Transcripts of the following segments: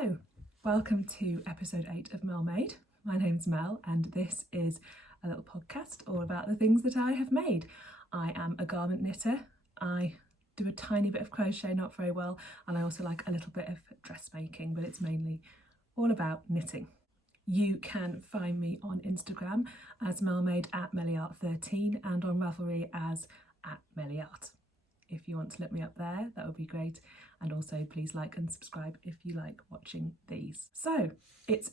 Hello, welcome to episode 8 of MelMade. My name's Mel and this is a little podcast all about the things that I have made. I am a garment knitter. I do a tiny bit of crochet, not very well, and I also like a little bit of dressmaking, but it's mainly all about knitting. You can find me on Instagram as MelMade at MellyArt13 and on Ravelry as at MellyArt. If you want to look me up there, that would be great. And also please like and subscribe if you like watching these. So it's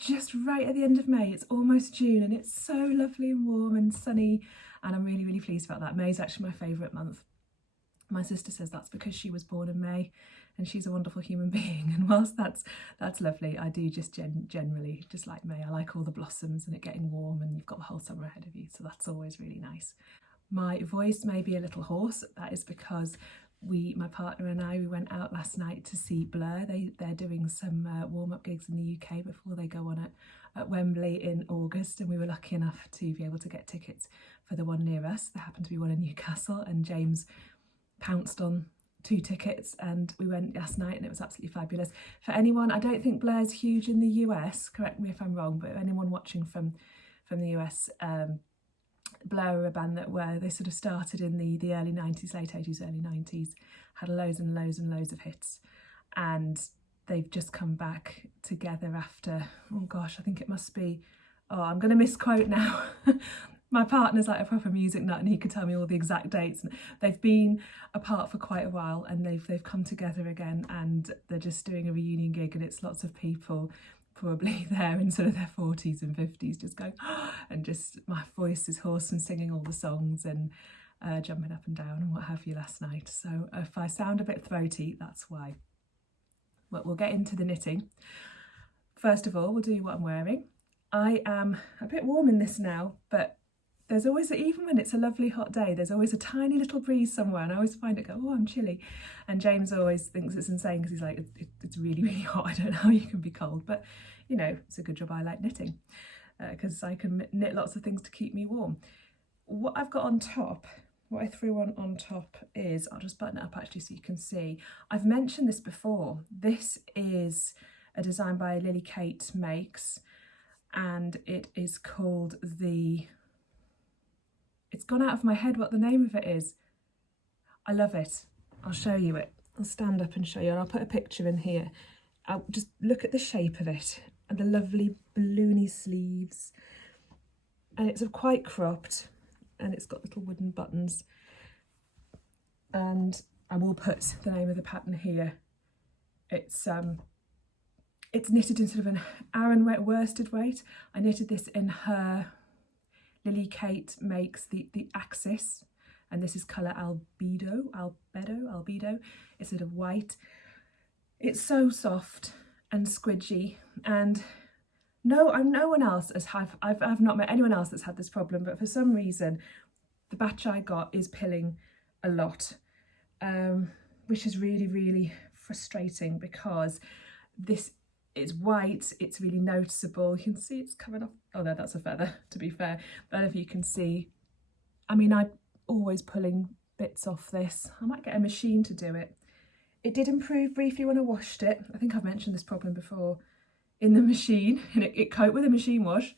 just right at the end of May, it's almost June and it's so lovely and warm and sunny and I'm really pleased about that. May is actually my favourite month. My sister says that's because she was born in May and she's a wonderful human being, and whilst that's lovely, I do just generally just like May. I like all the blossoms and it getting warm and you've got the whole summer ahead of you, so that's always really nice. My voice may be a little hoarse. That is because my partner and I, we went out last night to see Blur. They're doing some warm-up gigs in the UK before they go on at Wembley in August, and we were lucky enough to be able to get tickets for the one near us. There happened to be one in Newcastle, and James pounced on 2 tickets and we went last night and it was absolutely fabulous. For anyone, I don't think Blur's huge in the US, correct me if I'm wrong, but anyone watching from the US, Blur are a band they sort of started in the early 90s, late 80s, early 90s, had loads and loads of hits, and they've just come back together after, oh gosh, I think it must be, I'm going to misquote now. My partner's like a proper music nut and he could tell me all the exact dates. They've been apart for quite a while and they've come together again and they're just doing a reunion gig, and it's lots of people probably there in sort of their 40s and 50s just going and just my voice is hoarse and singing all the songs and jumping up and down and what have you last night. So if I sound a bit throaty, that's why. But we'll get into the knitting. First of all, we'll do what I'm wearing. I am a bit warm in this now, but there's always, even when it's a lovely hot day, there's always a tiny little breeze somewhere and I always find it go, oh, I'm chilly. And James always thinks it's insane because he's like, it's really hot. I don't know how you can be cold, but you know, it's a good job I like knitting because I can knit lots of things to keep me warm. What I've got on top, what I threw on top is, I'll just button it up actually so you can see. I've mentioned this before. This is a design by Lily Kate Makes and it is called it's gone out of my head what the name of it is. I love it. I'll show you it. I'll stand up and show you, and I'll put a picture in here. I'll just look at the shape of it and the lovely balloony sleeves. And it's quite cropped and it's got little wooden buttons. And I will put the name of the pattern here. It's knitted in sort of an Aran worsted weight. I knitted this in her Lily Kate Makes the Axis, and this is colour albedo. It's sort of white. It's so soft and squidgy, and no one else I've not met anyone else that's had this problem, but for some reason the batch I got is pilling a lot, which is really frustrating because this it's white, it's really noticeable. You can see it's coming off. Oh no, that's a feather, to be fair. But if you can see, I mean, I'm always pulling bits off this. I might get a machine to do it. It did improve briefly when I washed it. I think I've mentioned this problem before in the machine, and it coped with a machine wash.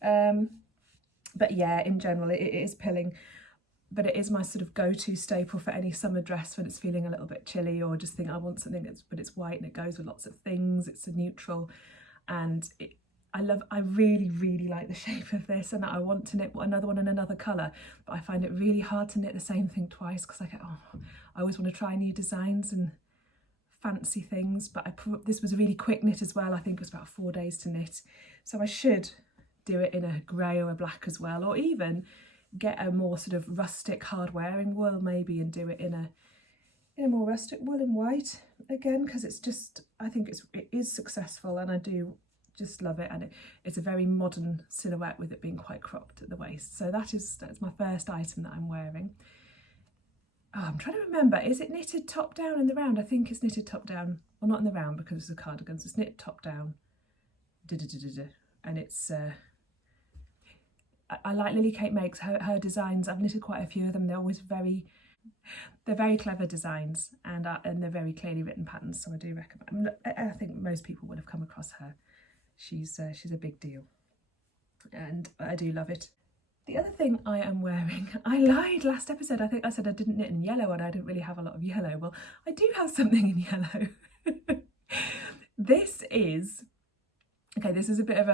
But yeah, in general, it is pilling. But it is my sort of go-to staple for any summer dress when it's feeling a little bit chilly, or just think I want something but it's white and it goes with lots of things. It's a neutral, and I really like the shape of this, and I want to knit another one in another colour, but I find it really hard to knit the same thing twice because I always want to try new designs and fancy things. But this was a really quick knit as well. I think it was about 4 days to knit, so I should do it in a grey or a black as well, or even get a more sort of rustic hard wearing wool maybe and do it in a more rustic wool in white again, because it's just, I think it is successful and I do just love it, and it's a very modern silhouette with it being quite cropped at the waist. So that's my first item that I'm wearing. I'm trying to remember, is it knitted top down in the round? I think it's knitted top down, well not in the round because it's a cardigan, so it's knit top down, and it's I like Lily Kate Makes her designs. I've knitted quite a few of them. They're always very They're very clever designs, and they're very clearly written patterns, so I do recommend. I think most people would have come across her. She's a big deal, and I do love it. The other thing I am wearing, I lied last episode. I think I said I didn't knit in yellow and I didn't really have a lot of yellow. Well, I do have something in yellow. This is, okay, this is a bit of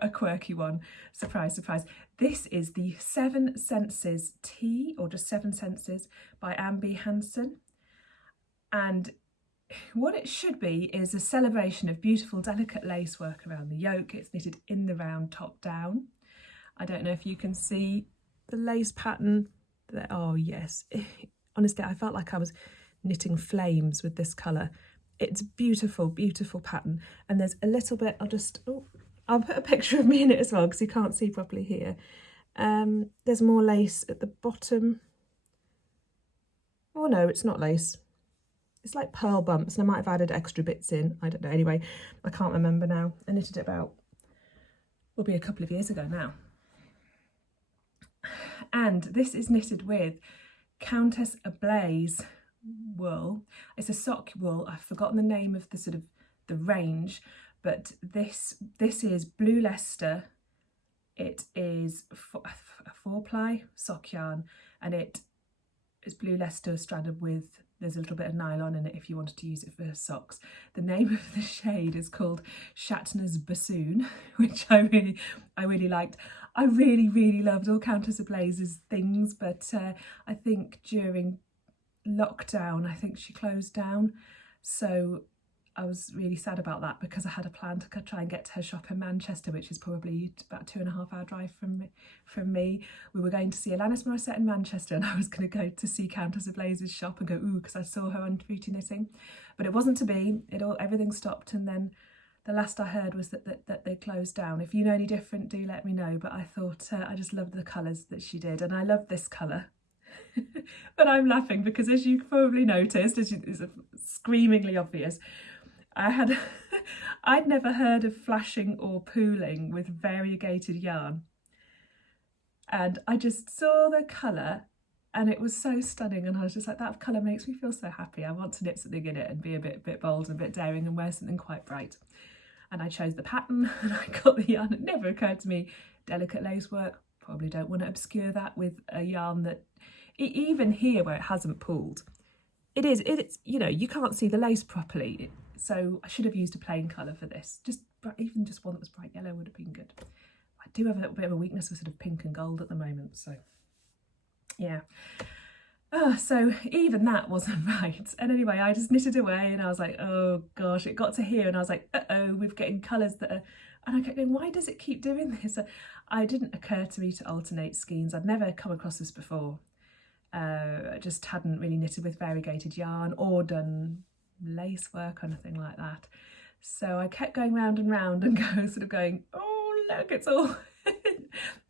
a quirky one. Surprise, surprise. This is the Seven Senses Tea, or just Seven Senses, by Amby Hansen. And what it should be is a celebration of beautiful, delicate lace work around the yoke. It's knitted in the round, top down. I don't know if you can see the lace pattern there. Oh yes, honestly, I felt like I was knitting flames with this colour. It's beautiful, beautiful pattern. And there's a little bit, I'll put a picture of me in it as well because you can't see properly here. There's more lace at the bottom. Oh no, it's not lace. It's like pearl bumps, and I might have added extra bits in. I don't know. Anyway, I can't remember now. I knitted it about, will be a couple of years ago now. And this is knitted with Countess Ablaze wool. It's a sock wool. I've forgotten the name of the sort of the range, but this is Blue Leicester. It is a 4-ply sock yarn, and it is Blue Leicester stranded with, there's a little bit of nylon in it if you wanted to use it for socks. The name of the shade is called Shatner's Bassoon, which I really liked. I really loved all Countess Ablaze's things, but I think during lockdown, I think she closed down. So I was really sad about that because I had a plan to try and get to her shop in Manchester, which is probably about a 2.5-hour drive from me. We were going to see Alanis Morissette in Manchester, and I was going to go to see Countess Ablaze's shop and go, ooh, because I saw her on Fruity Knitting. But it wasn't to be. Everything stopped, and then the last I heard was that they closed down. If you know any different, do let me know. But I thought I just loved the colours that she did, and I love this colour. But I'm laughing because, as you probably noticed, it's screamingly obvious, I'd never heard of flashing or pooling with variegated yarn, and I just saw the colour and it was so stunning, and I was just like, that colour makes me feel so happy. I want to knit something in it and be a bit bold and a bit daring and wear something quite bright. And I chose the pattern and I got the yarn. It never occurred to me, delicate lace work, probably don't want to obscure that with a yarn that, even here where it hasn't pooled, it's you know, you can't see the lace properly. So I should have used a plain colour for this. Even just one that was bright yellow would have been good. I do have a little bit of a weakness for sort of pink and gold at the moment, so yeah. So even that wasn't right. And anyway, I just knitted away and I was like, oh gosh, it got to here and I was like, uh-oh, we're getting colours that are, and I kept going, why does it keep doing this? It didn't occur to me to alternate skeins. I'd never come across this before. I just hadn't really knitted with variegated yarn or done lace work or anything like that. So I kept going round and round and going, oh look, it's all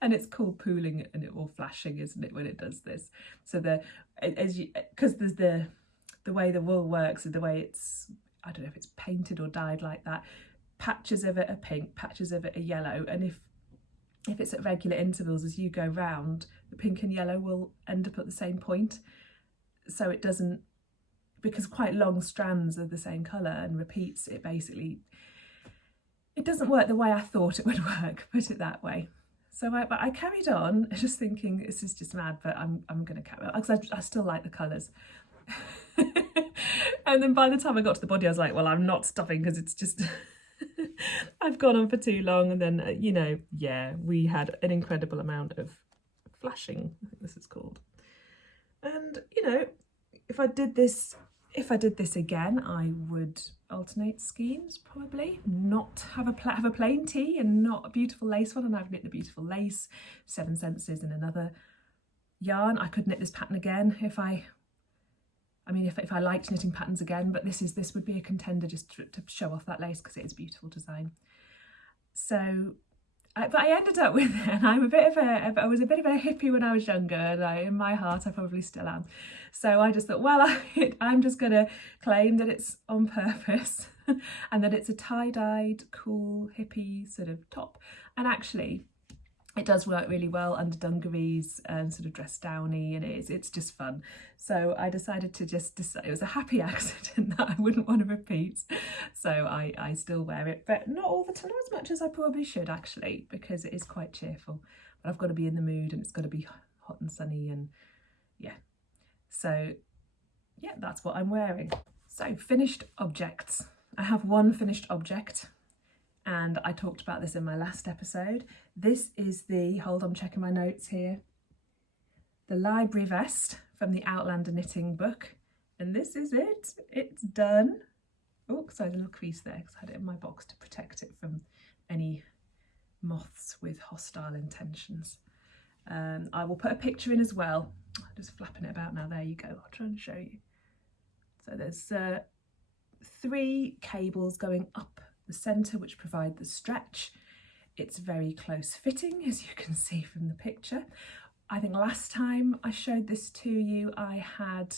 and it's called pooling and it all flashing, isn't it, when it does this? So because there's the way the wool works and the way it's, I don't know if it's painted or dyed like that, patches of it are pink, patches of it are yellow, and if it's at regular intervals as you go round, the pink and yellow will end up at the same point. So it doesn't, because quite long strands are the same colour and repeats, it doesn't work the way I thought it would work, put it that way. So I carried on, just thinking this is just mad, but I'm going to carry on because I still like the colours. And then by the time I got to the body, I was like, well, I'm not stopping because it's just I've gone on for too long. And then you know, yeah, we had an incredible amount of flashing, I think this is called. And you know, if I did this again, I would alternate skeins, probably not have a plain tee and not a beautiful lace one, and I've knit the beautiful lace, Seven Senses in another yarn. I could knit this pattern again if I liked knitting patterns again, but this would be a contender just to show off that lace because it is a beautiful design. So but I ended up with it, and I was a bit of a hippie when I was younger, and in my heart I probably still am. So I just thought, well, I'm just going to claim that it's on purpose and that it's a tie-dyed, cool, hippie sort of top. And actually, it does work really well under dungarees and sort of dress downy, and it's just fun. So I decided to just decide, it was a happy accident that I wouldn't want to repeat. So I still wear it, but not all the time, not as much as I probably should actually, because it is quite cheerful. But I've got to be in the mood and it's got to be hot and sunny, and yeah. So yeah, that's what I'm wearing. So finished objects. I have one finished object, and I talked about this in my last episode. This is the, hold on, I'm checking my notes here, the library vest from the Outlander knitting book. And this is it, it's done. Oh, sorry, a little crease there because I had it in my box to protect it from any moths with hostile intentions. I will put a picture in as well. I'm just flapping it about now, there you go, I'll try and show you. So there's 3 cables going up the centre which provide the stretch. It's very close fitting, as you can see from the picture. I think last time I showed this to you I had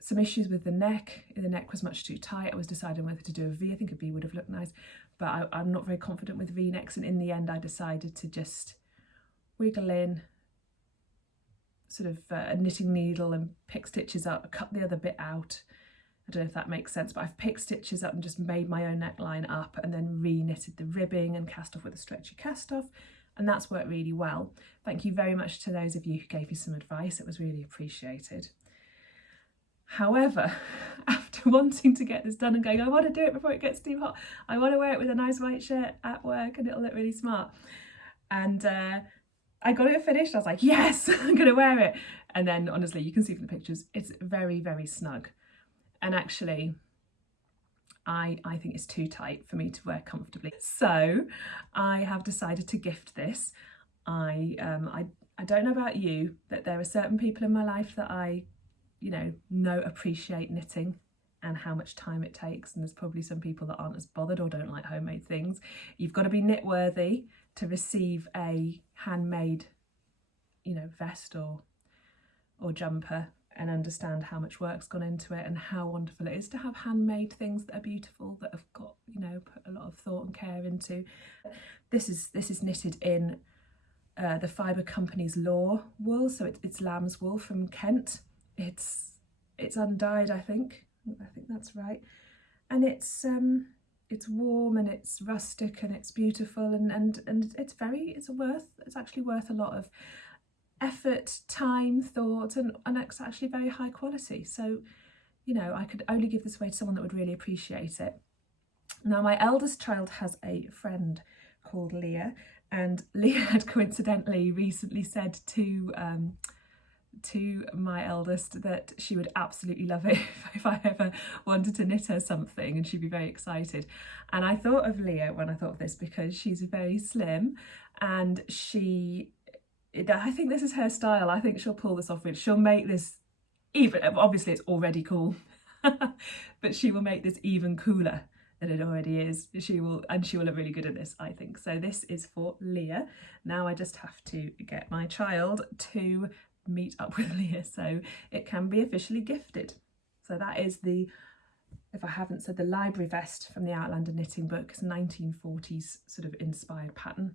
some issues with the neck. The neck was much too tight. I was deciding whether to do a V. I think a V would have looked nice, but I'm not very confident with V-necks, and in the end I decided to just wiggle in sort of a knitting needle and pick stitches up, cut the other bit out. I don't know if that makes sense, but I've picked stitches up and just made my own neckline up, and then re-knitted the ribbing and cast off with a stretchy cast off, and that's worked really well. Thank you very much to those of you who gave me some advice, it was really appreciated. However, after wanting to get this done and going, I want to do it before it gets too hot, I want to wear it with a nice white shirt at work and it'll look really smart. And I got it finished, I was like, yes, I'm going to wear it. And then honestly, you can see from the pictures, it's very, very snug. And actually, I think it's too tight for me to wear comfortably. So I have decided to gift this. I don't know about you, but there are certain people in my life that I know appreciate knitting and how much time it takes. And there's probably some people that aren't as bothered or don't like homemade things. You've got to be knit worthy to receive a handmade, vest or jumper, and understand how much work's gone into it and how wonderful it is to have handmade things that are beautiful, that have got, put a lot of thought and care into. This is knitted in the Fibre Company's Law wool, so it's lamb's wool from Kent. It's undyed, I think that's right, and it's warm and it's rustic and it's beautiful, and it's actually worth a lot of effort, time, thought, and it's actually very high quality. So I could only give this away to someone that would really appreciate it. Now my eldest child has a friend called Leah, and Leah had coincidentally recently said to my eldest that she would absolutely love it if I ever wanted to knit her something, and she'd be very excited. And I thought of Leah when I thought of this because she's very slim, and I think this is her style. I think she'll pull this off. She'll make this even, obviously it's already cool, but she will make this even cooler than it already is. She will look really good at this, I think. So this is for Leah. Now I just have to get my child to meet up with Leah so it can be officially gifted. So that is if I haven't said, the library vest from the Outlander knitting book. It's a 1940s sort of inspired pattern.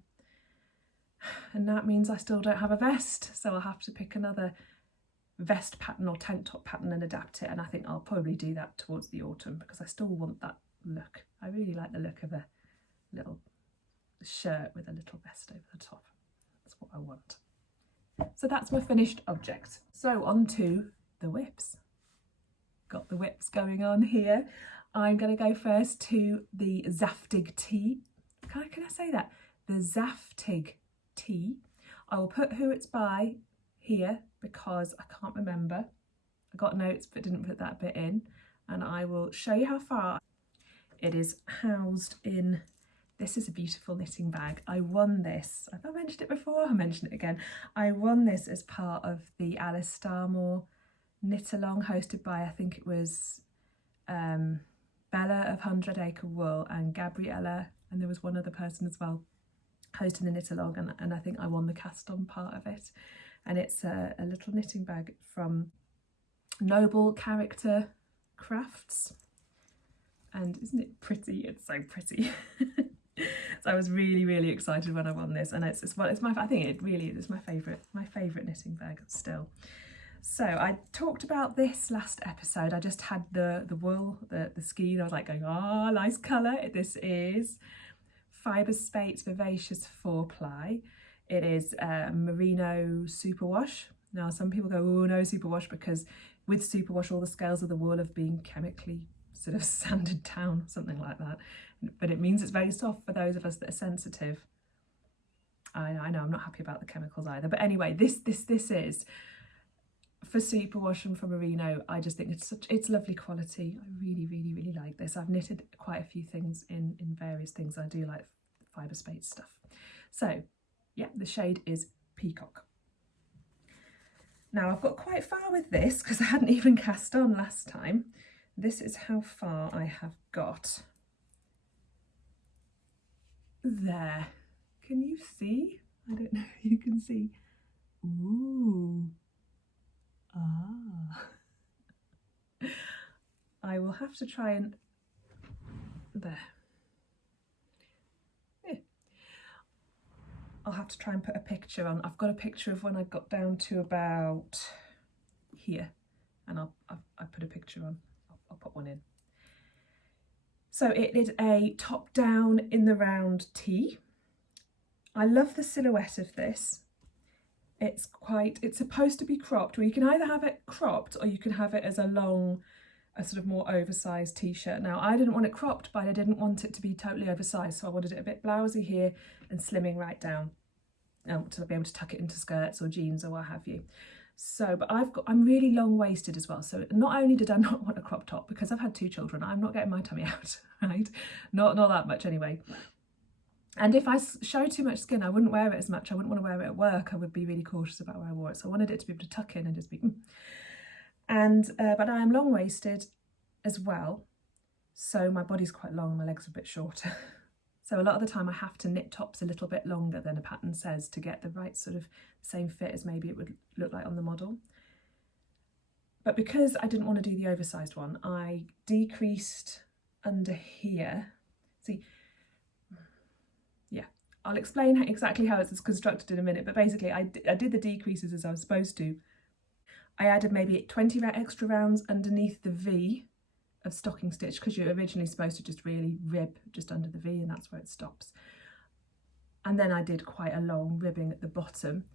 And that means I still don't have a vest, so I'll have to pick another vest pattern or tank top pattern and adapt it, and I think I'll probably do that towards the autumn because I still want that look. I really like the look of a little shirt with a little vest over the top. That's what I want. So that's my finished object. So on to the whips. Got the whips going on here. I'm going to go first to the Zaftig tea. Can I say that? The Zaftig tea. I will put who it's by here because I can't remember. I got notes but didn't put that bit in, and I will show you how far. It is housed in, this is a beautiful knitting bag. I won this, have I mentioned it before? I'll mention it again. I won this as part of the Alice Starmore knit along hosted by, I think it was Bella of 100 Acre Wool and Gabriella, and there was one other person as well hosting the knit along, and I think I won the cast on part of it. And it's a little knitting bag from Noble Character Crafts, and isn't it pretty? It's so pretty. So I was really, really excited when I won this, and it's my, I think it really is my favourite knitting bag still. So I talked about this last episode. I just had the wool, the skein. I was like going, oh, nice colour. This is Fibre Spates Vivacious 4-ply. It is merino superwash. Now some people go, oh no, superwash, because with superwash all the scales of the wool have been chemically sort of sanded down, something like that. But it means it's very soft for those of us that are sensitive. I know I'm not happy about the chemicals either. But anyway, this is for superwash and for merino. I just think it's lovely quality. I really, really, really like this. I've knitted quite a few things in various things. I do like Fibre Spates stuff. So yeah, the shade is Peacock. Now I've got quite far with this because I hadn't even cast on last time. This is how far I have got. There. Can you see? I don't know if you can see. Ooh. Ah. I will have to try and... There. I'll have to try and put a picture on. I've got a picture of when I got down to about here, and I put a picture on. I'll put one in. So it is a top down in the round tee. I love the silhouette of this. It's supposed to be cropped, or you can either have it cropped or you can have it as a sort of more oversized t-shirt. Now I didn't want it cropped, but I didn't want it to be totally oversized, so I wanted it a bit blousy here and slimming right down to be able to tuck it into skirts or jeans or what have you. So, but I'm really long-waisted as well, so not only did I not want a crop top, because I've had 2 children, I'm not getting my tummy out, right? Not that much anyway. And if I show too much skin, I wouldn't wear it as much. I wouldn't want to wear it at work. I would be really cautious about where I wore it. So I wanted it to be able to tuck in and just be... And but I am long-waisted as well, so my body's quite long and my legs are a bit shorter. So a lot of the time I have to knit tops a little bit longer than a pattern says to get the right sort of same fit as maybe it would look like on the model. But because I didn't want to do the oversized one, I decreased under here. See, yeah, I'll explain exactly how it's constructed in a minute, but basically I did the decreases as I was supposed to. I added maybe 20 extra rounds underneath the V of stocking stitch, because you're originally supposed to just really rib just under the V, and that's where it stops. And then I did quite a long ribbing at the bottom.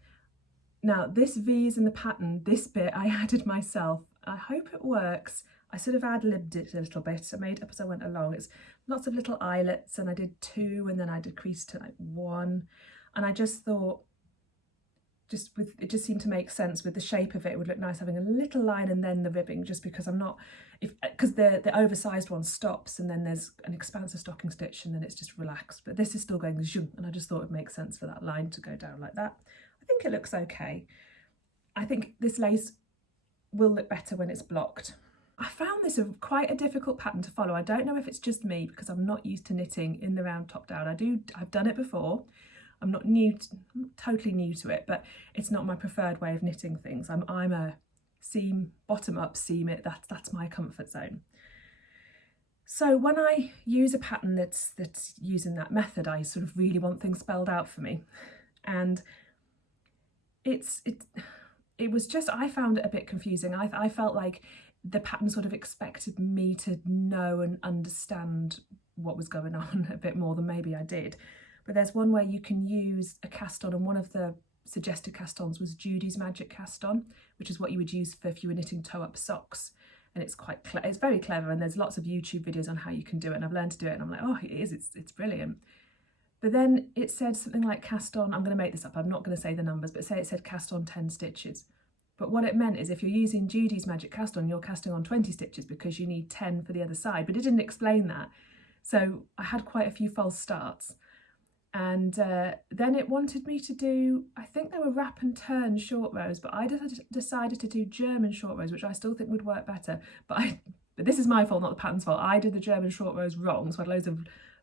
Now this V is in the pattern, this bit I added myself. I hope it works. I sort of ad-libbed it a little bit. I made up as I went along. It's lots of little eyelets, and I did 2 and then I decreased to like 1. And I just thought, it just seemed to make sense with the shape of it. It would look nice having a little line and then the ribbing, just because because the oversized one stops and then there's an expansive stocking stitch and then it's just relaxed. But this is still going zoom, and I just thought it would make sense for that line to go down like that. I think it looks okay. I think this lace will look better when it's blocked. I found this quite a difficult pattern to follow. I don't know if it's just me, because I'm not used to knitting in the round top down. I've done it before. I'm not totally new to it, but it's not my preferred way of knitting things. I'm a seam, bottom up, seam it. That's my comfort zone. So when I use a pattern that's using that method, I sort of really want things spelled out for me, and it was just, I found it a bit confusing. I felt like the pattern sort of expected me to know and understand what was going on a bit more than maybe I did. But there's one where you can use a cast on, and one of the suggested cast ons was Judy's Magic Cast On, which is what you would use if you were knitting toe-up socks. And it's it's very clever, and there's lots of YouTube videos on how you can do it, and I've learned to do it, and I'm like, oh, it's brilliant. But then it said something like cast on, I'm going to make this up, I'm not going to say the numbers, but say it said cast on 10 stitches. But what it meant is if you're using Judy's Magic Cast On, you're casting on 20 stitches because you need 10 for the other side, but it didn't explain that. So I had quite a few false starts. And then it wanted me to do, I think they were wrap and turn short rows, but I decided to do German short rows, which I still think would work better. But this is my fault, not the pattern's fault. I did the German short rows wrong, so I had loads of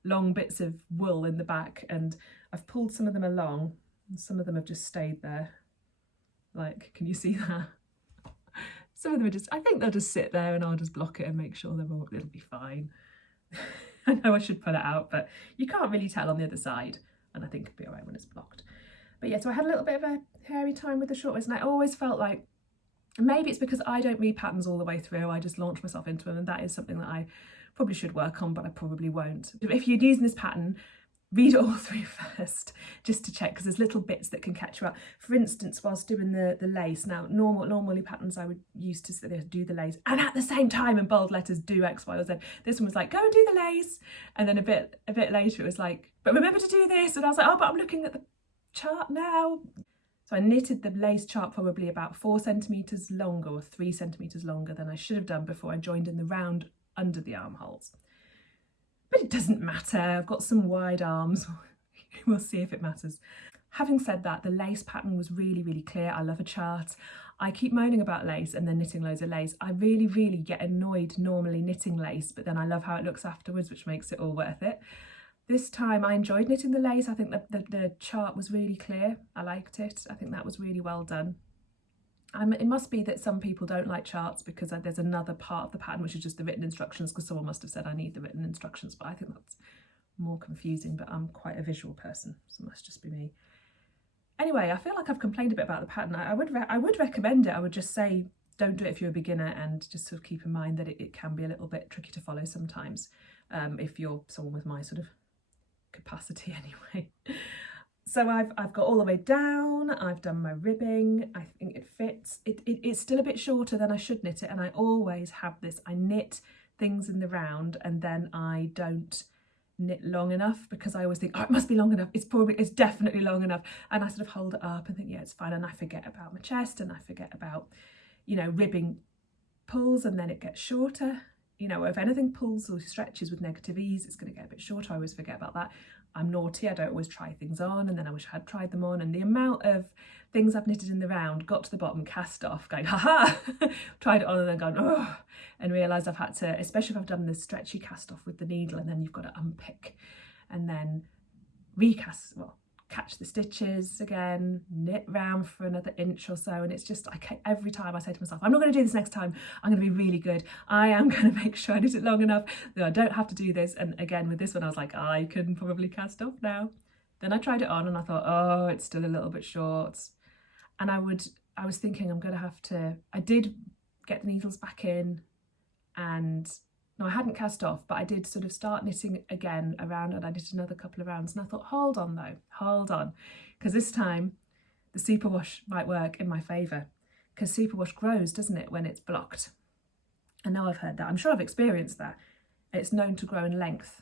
long bits of wool in the back, and I've pulled some of them along, and some of them have just stayed there. Like, can you see that? Some of them are just, I think they'll just sit there and I'll just block it and make sure it'll be fine. I know I should pull it out, but you can't really tell on the other side, and I think it'll be all right when it's blocked. But yeah, so I had a little bit of a hairy time with the short waist, and I always felt like, maybe it's because I don't read patterns all the way through, I just launch myself into them, and that is something that I probably should work on, but I probably won't. If you're using this pattern, read it all through first, just to check, because there's little bits that can catch you out. For instance, whilst doing the lace, now normally patterns I would use to do the lace and at the same time in bold letters do X, Y or Z. This one was like, go and do the lace, and then a bit later it was like, but remember to do this, and I was like, oh, but I'm looking at the chart now. So I knitted the lace chart probably about 4 centimetres longer or 3 centimetres longer than I should have done before I joined in the round under the armholes. But it doesn't matter, I've got some wide arms, we'll see if it matters. Having said that, the lace pattern was really, really clear. I love a chart. I keep moaning about lace and then knitting loads of lace. I really, really get annoyed normally knitting lace, but then I love how it looks afterwards, which makes it all worth it. This time I enjoyed knitting the lace. I think the chart was really clear. I liked it. I think that was really well done. It must be that some people don't like charts because there's another part of the pattern which is just the written instructions, because someone must have said I need the written instructions, but I think that's more confusing, but I'm quite a visual person, so it must just be me. Anyway, I feel like I've complained a bit about the pattern. I would recommend it. I would just say don't do it if you're a beginner, and just sort of keep in mind that it can be a little bit tricky to follow sometimes, if you're someone with my sort of capacity anyway. So I've got all the way down, I've done my ribbing, I think it fits. It's still a bit shorter than I should knit it, and I always have this. I knit things in the round and then I don't knit long enough, because I always think, oh, it must be long enough, it's definitely long enough, and I sort of hold it up and think, yeah, it's fine, and I forget about my chest, and I forget about, you know, ribbing pulls and then it gets shorter. You know, if anything pulls or stretches with negative ease, it's going to get a bit shorter. I always forget about that. I'm naughty, I don't always try things on, and then I wish I had tried them on, and the amount of things I've knitted in the round, got to the bottom, cast off, going, haha, tried it on and then gone, oh, and realised I've had to, especially if I've done the stretchy cast off with the needle, and then you've got to unpick and then recast, well, catch the stitches again, knit round for another inch or so, and it's just, every time I say to myself, I'm not going to do this next time, I'm going to be really good, I am going to make sure I knit it long enough that I don't have to do this. And again with this one I was like, I can probably cast off now. Then I tried it on and I thought, oh, it's still a little bit short, and I was thinking I'm going to have to, I did get the needles back in, and no, I hadn't cast off, but I did sort of start knitting again around, and I did another couple of rounds, and I thought, hold on though, hold on, because this time the superwash might work in my favour, because superwash grows, doesn't it, when it's blocked? I know I've heard that, I'm sure I've experienced that. It's known to grow in length.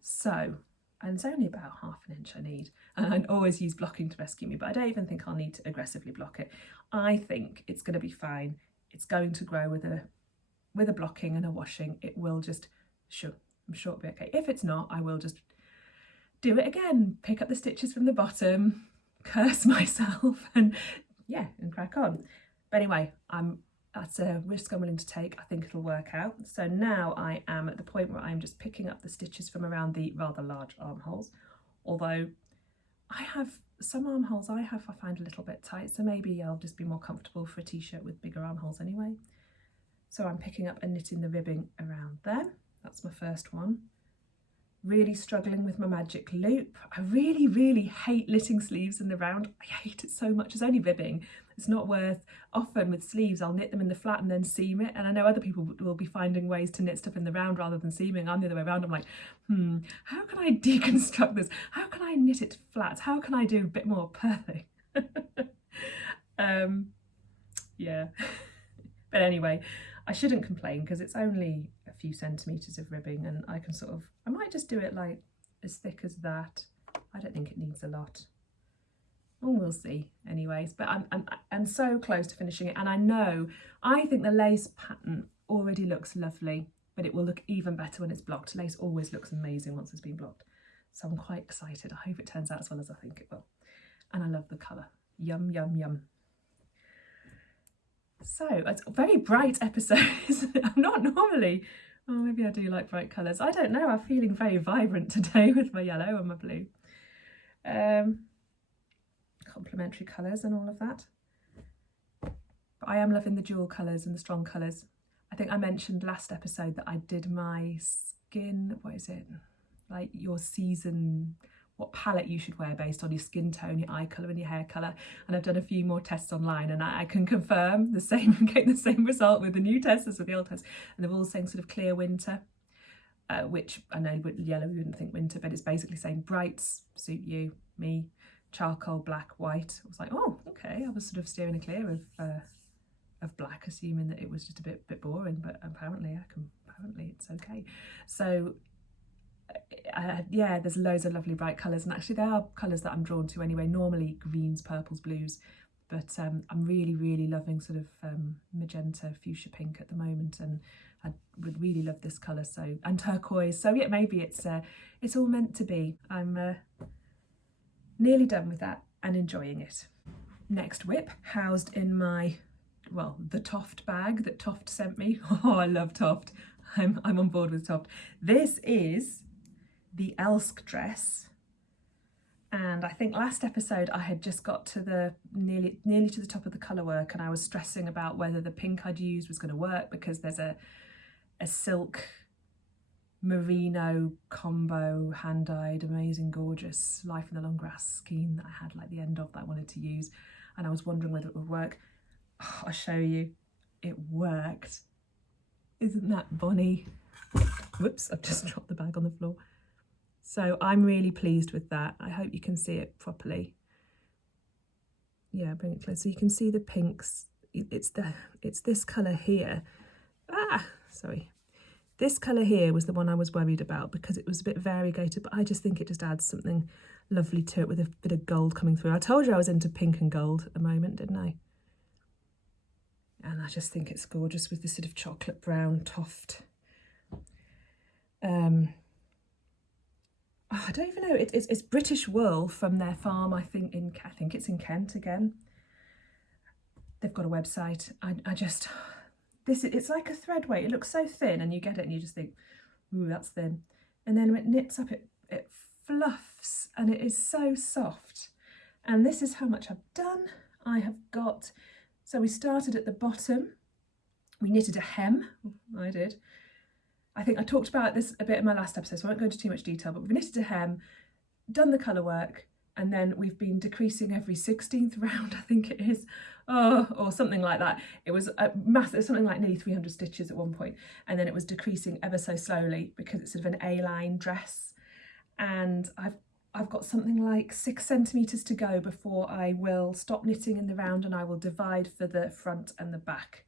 So, and it's only about half an inch I need, and I always use blocking to rescue me, but I don't even think I'll need to aggressively block it. I think it's going to be fine. It's going to grow with a blocking and a washing. It will just, sure, I'm sure it'll be okay. If it's not, I will just do it again, pick up the stitches from the bottom, curse myself, and yeah, and crack on. But anyway, that's a risk I'm willing to take. I think it'll work out. So now I am at the point where I'm just picking up the stitches from around the rather large armholes, although I have some armholes I find a little bit tight, so maybe I'll just be more comfortable for a t-shirt with bigger armholes anyway. So I'm picking up and knitting the ribbing around there. That's my first one. Really struggling with my magic loop. I really, really hate knitting sleeves in the round. I hate it so much. It's only ribbing. It's not worth, often with sleeves, I'll knit them in the flat and then seam it. And I know other people will be finding ways to knit stuff in the round rather than seaming. I'm the other way around. I'm like, how can I deconstruct this? How can I knit it flat? How can I do a bit more purling? Yeah. But anyway, I shouldn't complain because it's only a few centimetres of ribbing, and I can sort of, I might just do it like as thick as that. I don't think it needs a lot. Oh, we'll see anyways, but I'm so close to finishing it, and I think the lace pattern already looks lovely, but it will look even better when it's blocked. Lace always looks amazing once it's been blocked. So I'm quite excited. I hope it turns out as well as I think it will. And I love the colour. Yum, yum, yum. So it's a very bright episode, isn't it? I'm not normally, oh, maybe I do like bright colours. I don't know, I'm feeling very vibrant today with my yellow and my blue. Complementary colours and all of that. But I am loving the dual colours and the strong colours. I think I mentioned last episode that I did my skin, what is it, like your season, what palette you should wear based on your skin tone, your eye colour and your hair colour. And I've done a few more tests online, and I can confirm the same, getting the same result with the new test as with the old test. And they're all saying sort of clear winter, which I know with yellow you wouldn't think winter, but it's basically saying brights suit you, me, charcoal, black, white. I was like, oh, okay. I was sort of steering clear of black, assuming that it was just a bit boring, but apparently it's okay. So yeah, there's loads of lovely bright colours, and actually there are colours that I'm drawn to anyway, normally greens, purples, blues, but I'm really loving sort of magenta, fuchsia pink at the moment, and I would really love this colour, so, and turquoise, so yeah, maybe it's all meant to be. I'm nearly done with that and enjoying it. Next whip, housed in my, well, the Toft bag that Toft sent me. Oh, I love Toft. I'm on board with Toft. This is the Elsk dress, and I think last episode I had just got to the nearly to the top of the colour work, and I was stressing about whether the pink I'd used was going to work, because there's a silk merino combo, hand-dyed, amazing, gorgeous Life in the Long Grass skein that I had like the end of that I wanted to use, and I was wondering whether it would work. Oh, I'll show you. It worked. Isn't that bonny? Whoops, I've just dropped the bag on the floor. So I'm really pleased with that. I hope you can see it properly. Yeah, bring it close so you can see the pinks. It's this colour here. Sorry. This colour here was the one I was worried about because it was a bit variegated, but I just think it just adds something lovely to it with a bit of gold coming through. I told you I was into pink and gold at the moment, didn't I? And I just think it's gorgeous with this sort of chocolate brown Toft. I don't even know. It's British wool from their farm. I think it's in Kent again. They've got a website. It's like a thread weight. It looks so thin, and you get it and you just think, ooh, that's thin. And then when it knits up, it fluffs, and it is so soft. And this is how much I've done. I have got. So we started at the bottom. We knitted a hem. I did. I think I talked about this a bit in my last episode, so I won't go into too much detail, but we've knitted a hem, done the colour work, and then we've been decreasing every 16th round, I think it is, or something like that. It was a massive, something like nearly 300 stitches at one point, and then it was decreasing ever so slowly because it's sort of an A-line dress. And I've got something like 6 centimetres to go before I will stop knitting in the round, and I will divide for the front and the back.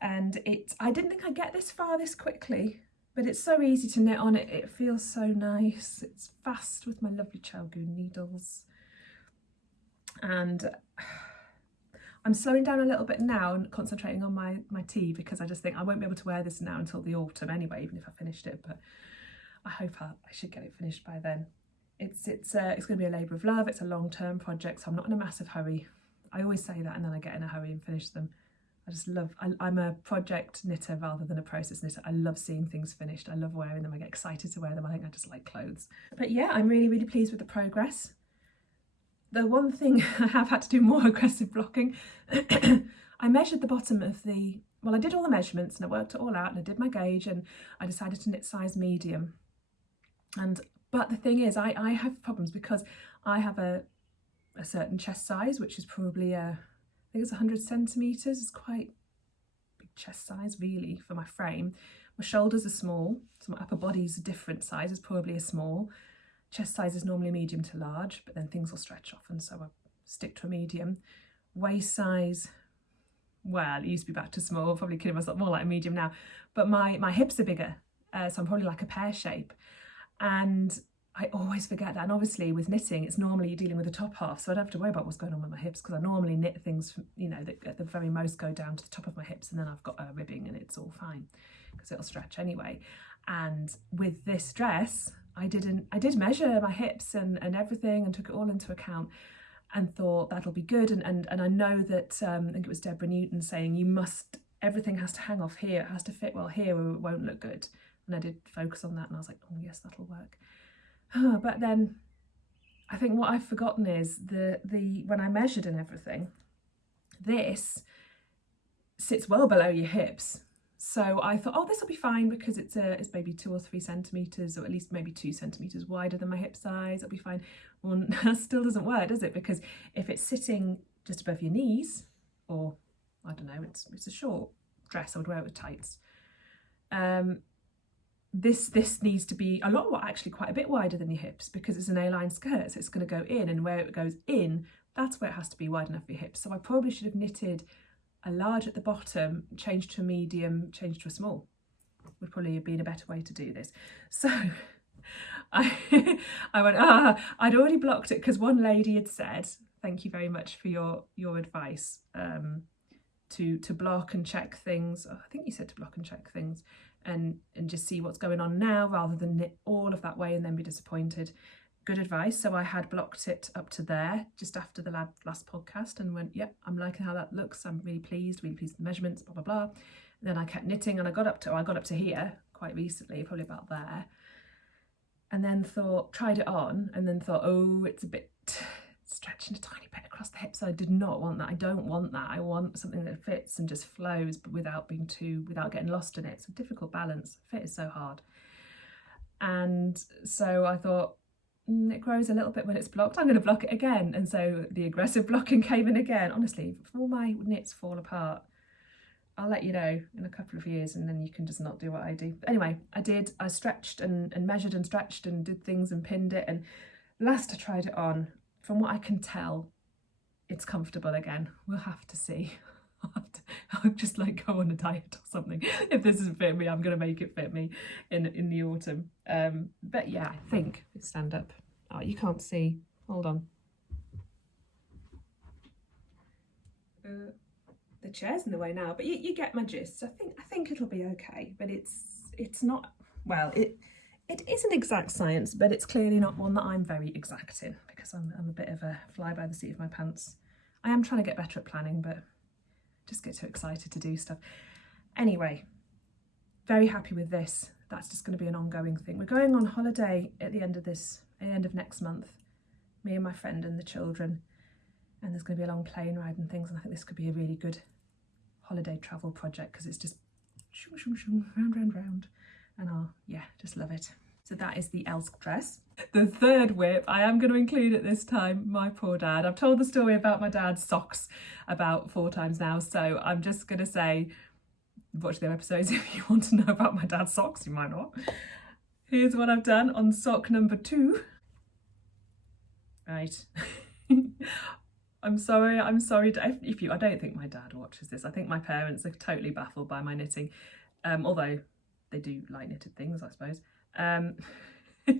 And I didn't think I'd get this far this quickly, but it's so easy to knit on. It feels so nice. It's fast with my lovely Chalgoon needles. And I'm slowing down a little bit now and concentrating on my tea, because I just think I won't be able to wear this now until the autumn anyway, even if I finished it, but I hope I should get it finished by then. It's going to be a labour of love. It's a long-term project, so I'm not in a massive hurry. I always say that and then I get in a hurry and finish them. I just love, I'm a project knitter rather than a process knitter. I love seeing things finished. I love wearing them. I get excited to wear them. I think I just like clothes. But yeah, I'm really pleased with the progress. The one thing I have had to do more aggressive blocking, I measured the bottom of well, I did all the measurements and I worked it all out and I did my gauge, and I decided to knit size medium. But the thing is, I have problems because I have a certain chest size, which is probably I think it's 100 centimetres. It's quite big chest size really for my frame. My shoulders are small, so my upper body's a different size. It's probably a small. Chest size is normally medium to large, but then things will stretch off, and so I stick to a medium. Waist size, well, it used to be back to small, probably kidding myself, more like a medium now. But my hips are bigger, so I'm probably like a pear shape. And I always forget that. And obviously with knitting, it's normally you're dealing with the top half, so I don't have to worry about what's going on with my hips, because I normally knit things, that at the very most go down to the top of my hips, and then I've got a ribbing and it's all fine because it'll stretch anyway. And with this dress, I did measure my hips and everything, and took it all into account, and thought that'll be good. And I know that I think it was Deborah Newton saying everything has to hang off here, it has to fit well here or it won't look good. And I did focus on that, and I was like, oh yes, that'll work. But then I think what I've forgotten is when I measured and everything, this sits well below your hips. So I thought, oh, this will be fine because it's maybe 2 or 3 centimetres, or at least maybe 2 centimetres wider than my hip size. It'll be fine. Well, that still doesn't work, does it? Because if it's sitting just above your knees, or I don't know, it's a short dress, I would wear it with tights. This needs to be a lot, actually quite a bit wider than your hips, because it's an A-line skirt, so it's going to go in, and where it goes in, that's where it has to be wide enough for your hips. So I probably should have knitted a large at the bottom, changed to a medium, changed to a small. Would probably have been a better way to do this. So I went, I'd already blocked it because one lady had said, thank you very much for your advice, to block and check things. I think you said to block and check things and just see what's going on now, rather than knit all of that way and then be disappointed. Good advice. So I had blocked it up to there just after the last podcast and went, yep, I'm liking how that looks. I'm really pleased with the measurements, blah, blah, blah. And then I kept knitting and I got up to here quite recently, probably about there. And then tried it on and then thought, oh, it's a bit stretching a tiny bit across the hips. So I did not want that. I don't want that. I want something that fits and just flows, but without getting lost in it. It's a difficult balance. Fit is so hard. And so I thought, it grows a little bit when it's blocked. I'm going to block it again. And so the aggressive blocking came in again. Honestly, if all my knits fall apart, I'll let you know in a couple of years, and then you can just not do what I do. But anyway, I stretched and measured and stretched and did things and pinned it. And last I tried it on, from what I can tell, it's comfortable again. We'll have to see. I'll just like go on a diet or something. If this doesn't fit me, I'm going to make it fit me in the autumn. But yeah, I think stand up. Oh, you can't see. Hold on. The chair's in the way now, but you get my gist. I think it'll be okay. But it's not, well, it is an exact science, but it's clearly not one that I'm very exact in, because I'm a bit of a fly by the seat of my pants. I am trying to get better at planning, but just get too excited to do stuff. Anyway, very happy with this. That's just going to be an ongoing thing. We're going on holiday at the end of next month, me and my friend and the children, and there's going to be a long plane ride and things, and I think this could be a really good holiday travel project because it's just shoo, shoo, shoo, round, and I'll, yeah, just love it. So that is the Elsk dress. The third whip, I am going to include at this time, my poor dad. I've told the story about my dad's socks about 4 times now, so I'm just going to say, watch the episodes if you want to know about my dad's socks, you might not. Here's what I've done on sock number 2. Right. I'm sorry if you, I don't think my dad watches this. I think my parents are totally baffled by my knitting, although they do like knitted things, I suppose.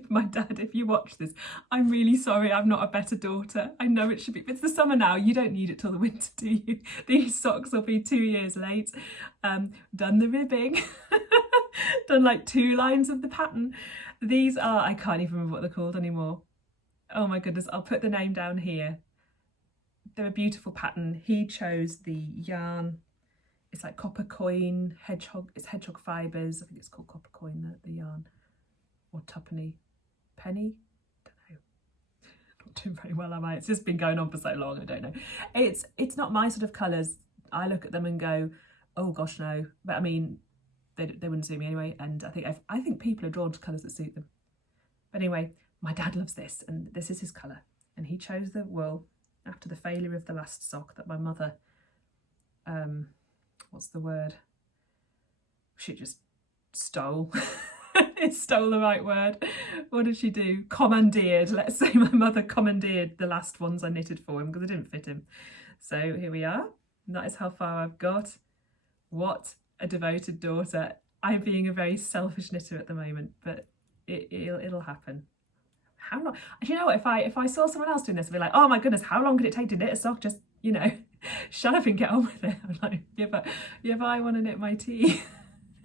My dad, if you watch this, I'm really sorry I'm not a better daughter. I know it should be, it's the summer now, you don't need it till the winter, do you? These socks will be 2 years late. Done the ribbing, done like 2 lines of the pattern. These are, I can't even remember what they're called anymore. Oh my goodness, I'll put the name down here. They're a beautiful pattern. He chose the yarn. It's like copper coin, hedgehog, it's hedgehog fibres. I think it's called copper coin, the yarn. Or tuppenny penny, don't know. Not doing very well, am I? It's just been going on for so long, I don't know. It's not my sort of colours. I look at them and go, oh gosh, no. But I mean, they wouldn't suit me anyway. And I think people are drawn to colours that suit them. But anyway, my dad loves this, and this is his colour. And he chose the wool after the failure of the last sock that my mother, what's the word? She just stole. It stole the right word. What did she do? Commandeered. Let's say my mother commandeered the last ones I knitted for him because they didn't fit him. So here we are. And that is how far I've got. What a devoted daughter. I'm being a very selfish knitter at the moment, but it'll happen. How long? Do you know what? If I saw someone else doing this, I'd be like, oh my goodness, how long could it take to knit a sock? Just, you know, shut up and get on with it. I'm like, yeah, but I want to knit my tea.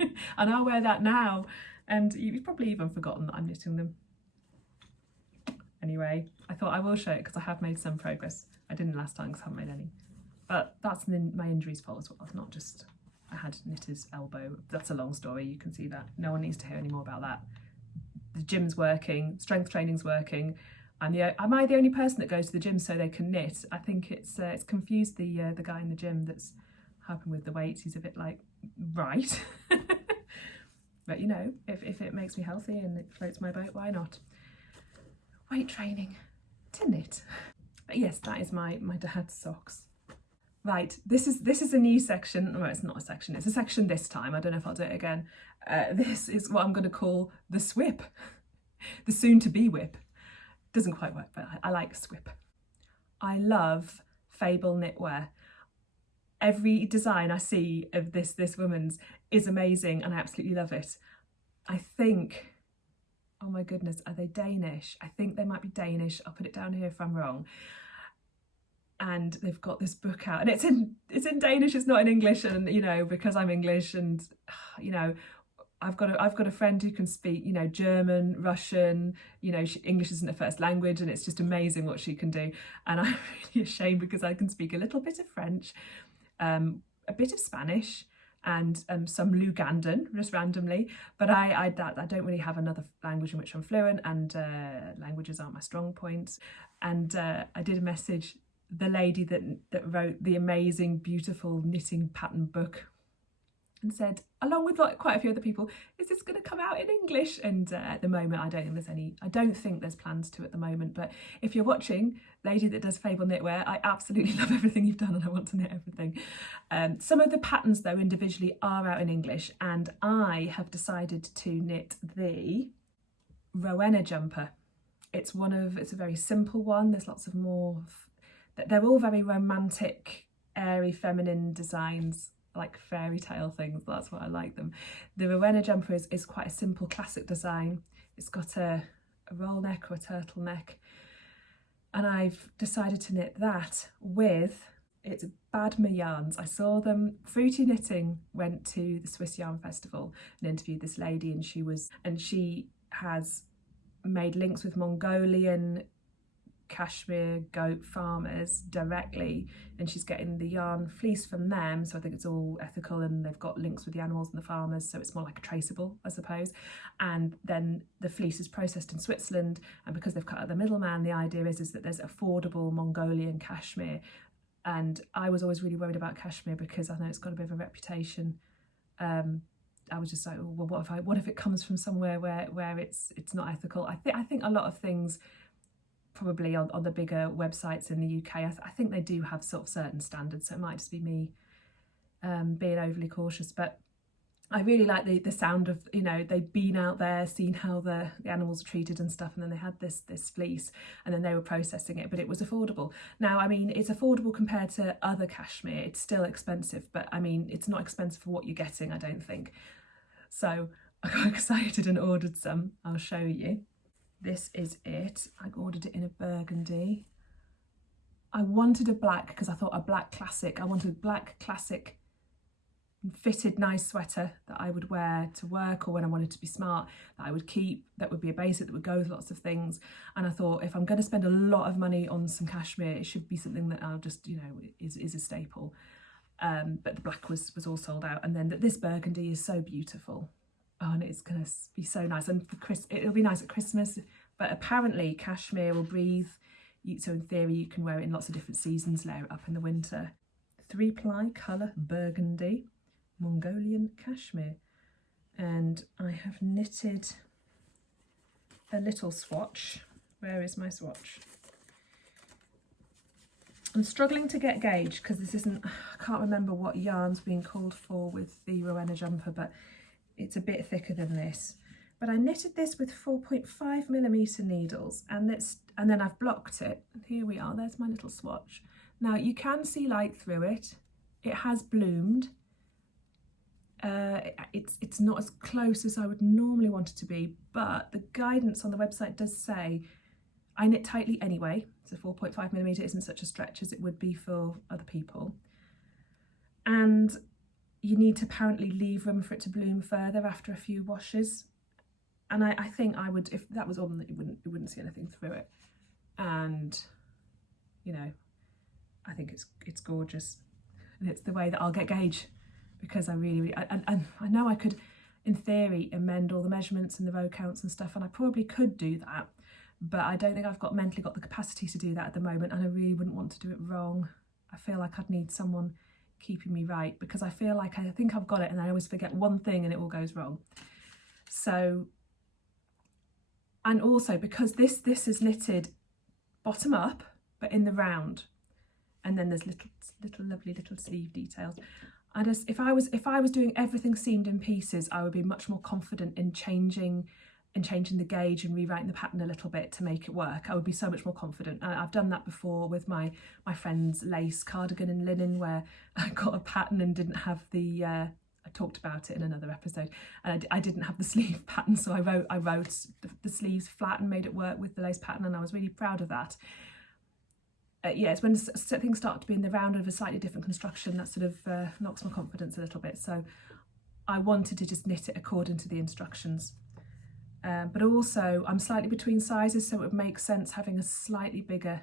And I'll wear that now. And you've probably even forgotten that I'm knitting them. Anyway, I thought I will show it because I have made some progress. I didn't last time because I haven't made any. But that's my injury's fault as well. It's not just I had knitter's elbow. That's a long story. You can see that. No one needs to hear any more about that. The gym's working. Strength training's working. Am I the only person that goes to the gym so they can knit? I think it's confused the guy in the gym that's helping with the weights. He's a bit like, right. But you know, if it makes me healthy and it floats my boat, why not? Weight training to knit. But yes, that is my dad's socks. Right, this is a new section. Well, it's not a section, it's a section this time. I don't know if I'll do it again. This is what I'm going to call the swip. The soon-to-be whip. Doesn't quite work, but I like swip. I love Fable knitwear. Every design I see of this woman's is amazing and I absolutely love it. I think, oh my goodness, are they Danish? I think they might be Danish. I'll put it down here if I'm wrong. And they've got this book out and it's in Danish, it's not in English, and you know, because I'm English and you know, I've got a friend who can speak, you know, German, Russian, you know, English isn't her first language, and it's just amazing what she can do. And I'm really ashamed because I can speak a little bit of French, a bit of Spanish, and some Lugandan, just randomly. But I don't really have another language in which I'm fluent, and languages aren't my strong point. And I did message the lady that wrote the amazing, beautiful knitting pattern book, and said, along with like quite a few other people, is this going to come out in English? And at the moment, I don't think there's plans to at the moment. But if you're watching, lady that does Fable knitwear, I absolutely love everything you've done and I want to knit everything. Some of the patterns though individually are out in English, and I have decided to knit the Rowena jumper. It's a very simple one. There's lots of more, they're all very romantic, airy, feminine designs, like fairy tale things. That's what I like them. The Rowena jumper is quite a simple classic design. It's got a roll neck or a turtleneck, and I've decided to knit that with, it's Badmer yarns. I saw them, Fruity Knitting went to the Swiss Yarn Festival and interviewed this lady, and she has made links with Mongolian cashmere goat farmers directly, and she's getting the yarn fleece from them, so I think it's all ethical, and they've got links with the animals and the farmers, so it's more like a traceable, I suppose. And then the fleece is processed in Switzerland, and because they've cut out the middleman, the idea is that there's affordable Mongolian cashmere. And I was always really worried about cashmere because I know it's got a bit of a reputation. I was just like, oh, well, what if it comes from somewhere where it's not ethical? I think a lot of things, probably on the bigger websites in the UK, I think they do have sort of certain standards, so it might just be me being overly cautious. But I really like the sound of, you know, they've been out there, seen how the animals are treated and stuff, and then they had this fleece, and then they were processing it, but it was affordable. Now, I mean, it's affordable compared to other cashmere. It's still expensive, but I mean, it's not expensive for what you're getting, I don't think. So I got excited and ordered some. I'll show you. This is it. I ordered it in a burgundy. I wanted a black because I thought a black classic. I wanted a black classic fitted nice sweater that I would wear to work, or when I wanted to be smart, that I would keep, that would be a basic that would go with lots of things. And I thought, if I'm going to spend a lot of money on some cashmere, it should be something that I'll just, you know, is a staple. But the black was all sold out, and then this burgundy is so beautiful. Oh, and it's going to be so nice, and for it'll be nice at Christmas. But apparently cashmere will breathe, so in theory you can wear it in lots of different seasons, layer it up in the winter. 3-ply colour burgundy, Mongolian cashmere, and I have knitted a little swatch. Where is my swatch? I'm struggling to get gauge because this isn't, I can't remember what yarn's being called for with the Rowena jumper, but it's a bit thicker than this. But I knitted this with 4.5mm needles, and then I've blocked it. Here we are, there's my little swatch. Now you can see light through it. It has bloomed. It's not as close as I would normally want it to be, but the guidance on the website does say I knit tightly anyway, so 4.5mm isn't such a stretch as it would be for other people. And you need to apparently leave room for it to bloom further after a few washes. And I think I would, if that was on, that you wouldn't see anything through it. And, you know, I think it's gorgeous. And it's the way that I'll get gauge, because I really and I know I could, in theory, amend all the measurements and the row counts and stuff, and I probably could do that. But I don't think I've mentally got the capacity to do that at the moment, and I really wouldn't want to do it wrong. I feel like I'd need someone keeping me right, because I feel like I think I've got it and I always forget one thing and it all goes wrong. So, and also because this is knitted bottom up but in the round, and then there's little lovely little sleeve details. I just, if I was doing everything seamed in pieces, I would be much more confident in changing the gauge and rewriting the pattern a little bit to make it work. I would be so much more confident. I've done that before with my friend's lace cardigan in linen, where I got a pattern and didn't have the I talked about it in another episode, and I didn't have the sleeve pattern, so I wrote the sleeves flat and made it work with the lace pattern, and I was really proud of that. Yeah, it's when things start to be in the round of a slightly different construction that sort of knocks my confidence a little bit. So I wanted to just knit it according to the instructions. But also I'm slightly between sizes, so it would make sense having a slightly bigger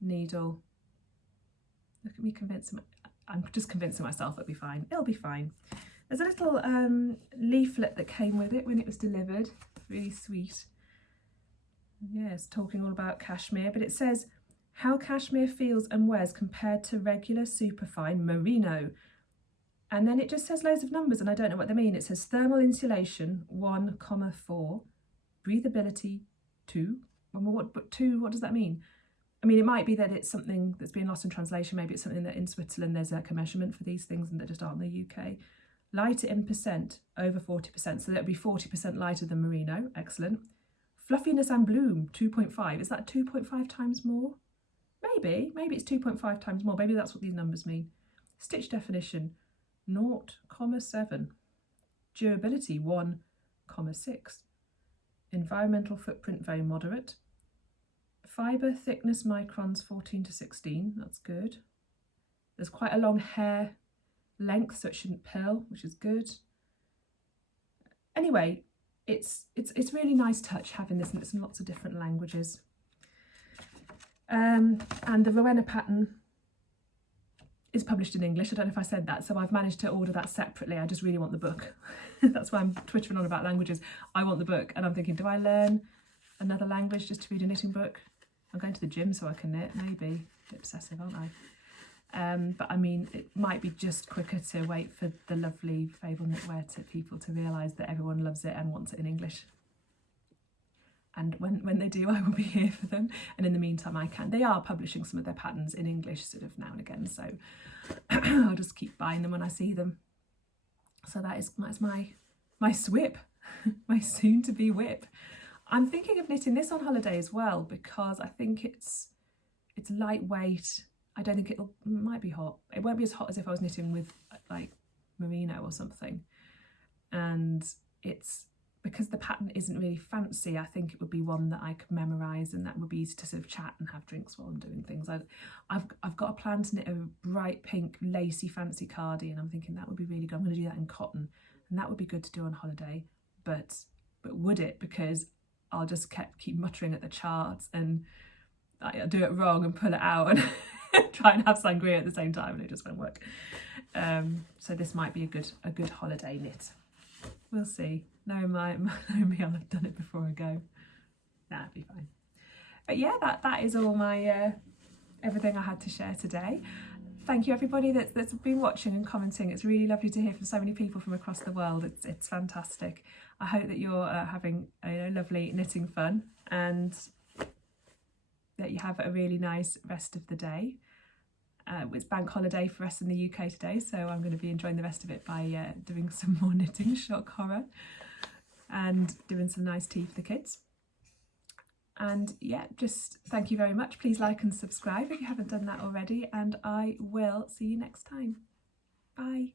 needle. Look at me convincing, I'm just convincing myself it'll be fine. It'll be fine. There's a little leaflet that came with it when it was delivered. Really sweet. Yeah, it's talking all about cashmere, but it says, how cashmere feels and wears compared to regular superfine merino. And then it just says loads of numbers and I don't know what they mean. It says thermal insulation 1,4, breathability 2. But 2, what does that mean? I mean, it might be that it's something that's been lost in translation. Maybe it's something that in Switzerland there's like a measurement for these things and that just aren't in the UK. Lighter in percent, over 40%. So that would be 40% lighter than merino. Excellent. Fluffiness and bloom 2.5. Is that 2.5 times more? Maybe it's 2.5 times more. Maybe that's what these numbers mean. Stitch definition 0.7. Durability 1.6. Environmental footprint very moderate. Fibre thickness microns 14 to 16. That's good. There's quite a long hair length, so it shouldn't pill, which is good. Anyway, it's really nice touch having this, and it's in lots of different languages. And the Rowena pattern is published in English. I don't know if I said that, so I've managed to order that separately. I just really want the book. That's why I'm twittering on about languages. I want the book, and I'm thinking, do I learn another language just to read a knitting book? I'm going to the gym so I can knit, maybe. A bit obsessive, aren't I? But I mean, it might be just quicker to wait for the lovely Fable Knitwear people to realise that everyone loves it and wants it in English. And when they do, I will be here for them. And in the meantime, they are publishing some of their patterns in English sort of now and again. So I'll just keep buying them when I see them. So that's my swip, my soon to be whip. I'm thinking of knitting this on holiday as well, because I think it's lightweight. I don't think it might be hot. It won't be as hot as if I was knitting with like merino or something. And it's, because the pattern isn't really fancy, I think it would be one that I could memorise, and that would be easy to sort of chat and have drinks while I'm doing things. I've got a plan to knit a bright pink lacy fancy cardi, and I'm thinking that would be really good. I'm going to do that in cotton, and that would be good to do on holiday. But would it? Because I'll just keep muttering at the charts, and I'll do it wrong and pull it out and try and have sangria at the same time, and it just won't work. So this might be a good holiday knit. We'll see. Knowing me, I'll have done it before I go. Nah, it'll be fine. But yeah, that is all my everything I had to share today. Thank you everybody that's been watching and commenting. It's really lovely to hear from so many people from across the world. It's fantastic. I hope that you're having lovely knitting fun, and that you have a really nice rest of the day. It's bank holiday for us in the UK today, so I'm going to be enjoying the rest of it by doing some more knitting, shock horror, and doing some nice tea for the kids. And yeah, just thank you very much. Please like and subscribe if you haven't done that already, and I will see you next time. Bye.